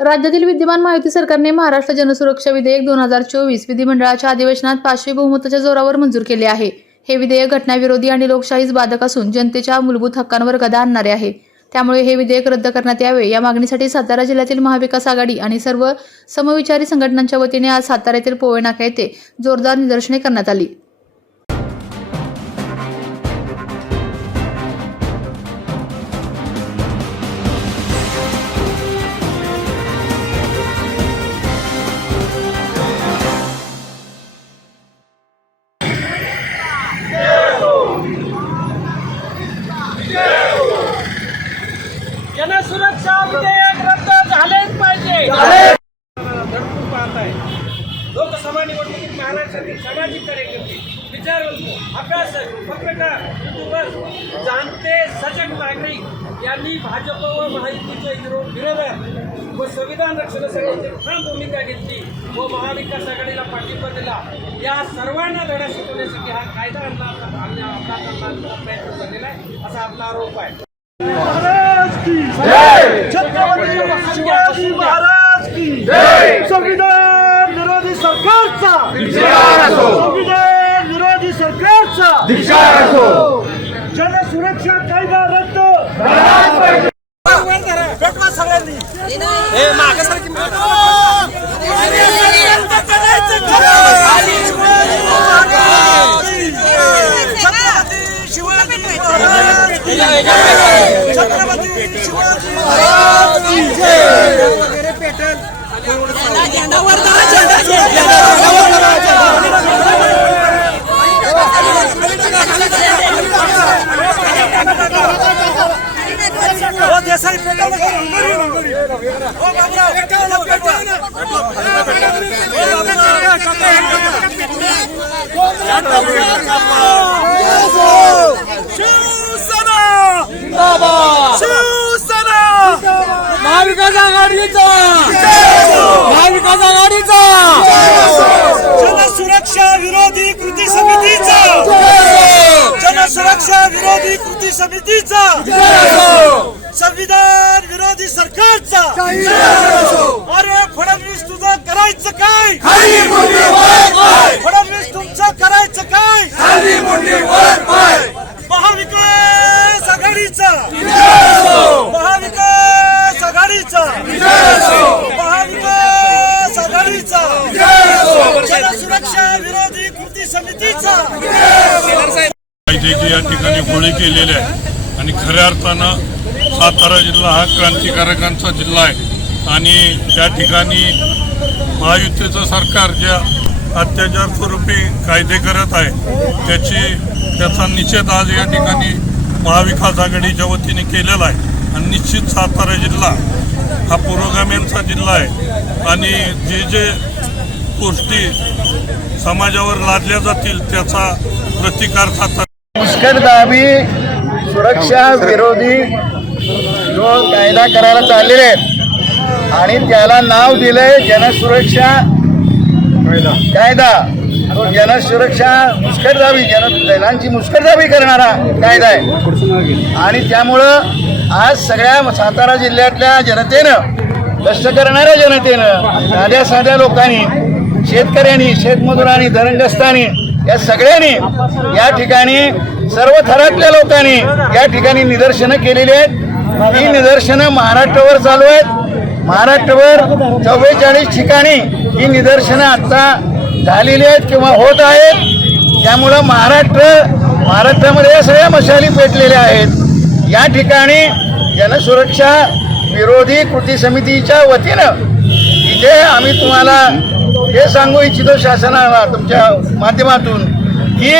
राज्यातील विद्यमान महायुती सरकारने महाराष्ट्र जनसुरक्षा विधेयक दोन हजार चोवीस विधिमंडळाच्या अधिवेशनात पाचशे बहुमताच्या जोरावर मंजूर केले आहे. हे विधेयक घटनाविरोधी आणि लोकशाहीस बाधक असून जनतेच्या मूलभूत हक्कांवर गदा आणणारे आहे. त्यामुळे हे विधेयक रद्द करण्यात यावे या मागणीसाठी सातारा जिल्ह्यातील महाविकास आघाडी आणि सर्व समविचारी संघटनांच्या वतीने आज सातारा येथील पोवळे नाका येथे जोरदार निदर्शने करण्यात आली. जनसुरक्षा विधेयक रद्द झालेच पाहिजे. पाहत आहे लोकसभा निवडणुकीत महाराष्ट्रातील सामाजिक कार्यकर्ते विचारवंत अभ्यासक पत्रकार युट्यूबर जाणते सजग नागरिक यांनी भाजप व महायुतीच्या विरो- विरोधात व संविधान रक्षणासाठी ठाम भूमिका घेतली व महाविकास आघाडीला पाठिंबा दिला. या सर्वांना धडा शिकवण्यासाठी हा कायदा आणला प्रयत्न झालेला आहे. असा आपला आरोप आहे. की जय! छत्रपती शिवाजी महाराज की जय! संविधान विरोधी सरकारचा संविधान विरोधी सरकारचा जनसुरक्षा कायदा रद्द! हो देसाई पेटवा नका. रंगोळी, रंगोळी. हो बाबूराव, पेटवा ना, पेटवा ना. हो बाबूराव. शिवसेना शिवसेना महाविकास आघाडीचा विरोधी कृती समितीचा. संविधान विरोधी सरकारचा. अरे फडणवीस तुझं करायचं काय? फडणवीस तुमचं करायचं काय? महाविकास आघाडीचा. महाविकास आघाडीचा. महाविकास आघाडीचा. जनसुरक्षा विरोधी कृती समितीचा. जे की या ठिकाणी होळी केलेली आहे. आणि खऱ्या अर्थानं सातारा जिल्हा हा क्रांतिकारकांचा जिल्हा आहे. आणि त्या ठिकाणी महायुतीचं सरकार ज्या अत्याचार स्वरूपी कायदे करत आहे त्याची त्याचा निषेध आज या ठिकाणी महाविकास आघाडीच्या वतीने केलेला आहे. आणि निश्चित सातारा जिल्हा हा पुरोगाम्यांचा जिल्हा आहे. आणि जे जे गोष्टी समाजावर लादल्या जातील त्याचा प्रतिकार सातारा मुस्कटदाबी सुरक्षा विरोधी जो कायदा करायला चाललेले आहेत. आणि त्याला नाव दिलंय जनसुरक्षा कायदा. तो जनसुरक्षा मुस्कटदाबी जन जनांची मुस्कटदाबी करणारा कायदा आहे. आणि त्यामुळं आज सगळ्या सातारा जिल्ह्यातल्या जनतेनं कष्ट करणाऱ्या जनतेनं साध्या साध्या लोकांनी शेतकऱ्यांनी शेतमजुरांनी धरणग्रस्तांनी या सगळ्यांनी या ठिकाणी सर्व थरातल्या लोकांनी या ठिकाणी निदर्शनं केलेली आहेत. ही निदर्शनं महाराष्ट्रभर चालू आहेत. महाराष्ट्रभर चव्वेचाळीस ठिकाणी ही निदर्शनं आत्ता झालेली आहेत किंवा होत आहेत. त्यामुळं महाराष्ट्र महाराष्ट्रामध्ये या सगळ्या मशाली पेटलेल्या आहेत. या ठिकाणी जनसुरक्षा विरोधी कृती समितीच्या वतीनं इथे आम्ही तुम्हाला हे सांगू इच्छितो शासनाला तुमच्या माध्यमातून. की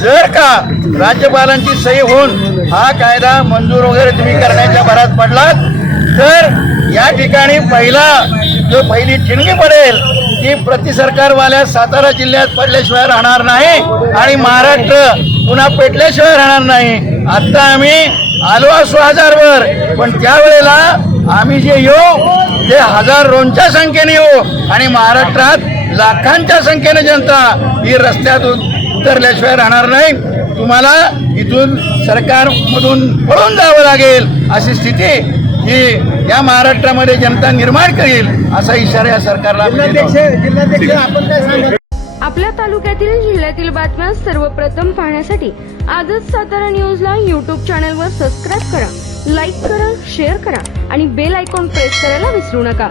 जर का राज्यपालांची सही होऊन हा कायदा मंजूर वगैरे तुम्ही करण्याच्या भरात पडलात तर या ठिकाणी पहिला जो पहिली ठिणगी पडेल ती प्रति सरकारवाल्या सातारा जिल्ह्यात पडल्याशिवाय राहणार नाही आणि महाराष्ट्र पुन्हा पेटल्याशिवाय राहणार नाही. आत्ता आम्ही आलो असू हजारवर पण त्यावेळेला आम्ही जे येऊ ते हजारोंच्या संख्येने येऊ आणि महाराष्ट्रात लाखांच्या संख्येने जनता ही रस्त्यातून उतरल्याशिवाय राहणार नाही. तुम्हाला इथून सरकारमधून पळून जावं लागेल अशी स्थिती की या महाराष्ट्रामध्ये जनता निर्माण करेल असा इशारा या सरकारला. आपल्या तालुक्यातील जिल्ह्यातील बातम्या सर्वप्रथम पाहण्यासाठी आजच सातारा न्यूजला यूट्यूब चॅनलवर सबस्क्राईब करा लाईक करा शेअर करा आणि बेल आयकॉन प्रेस करायला विसरू नका.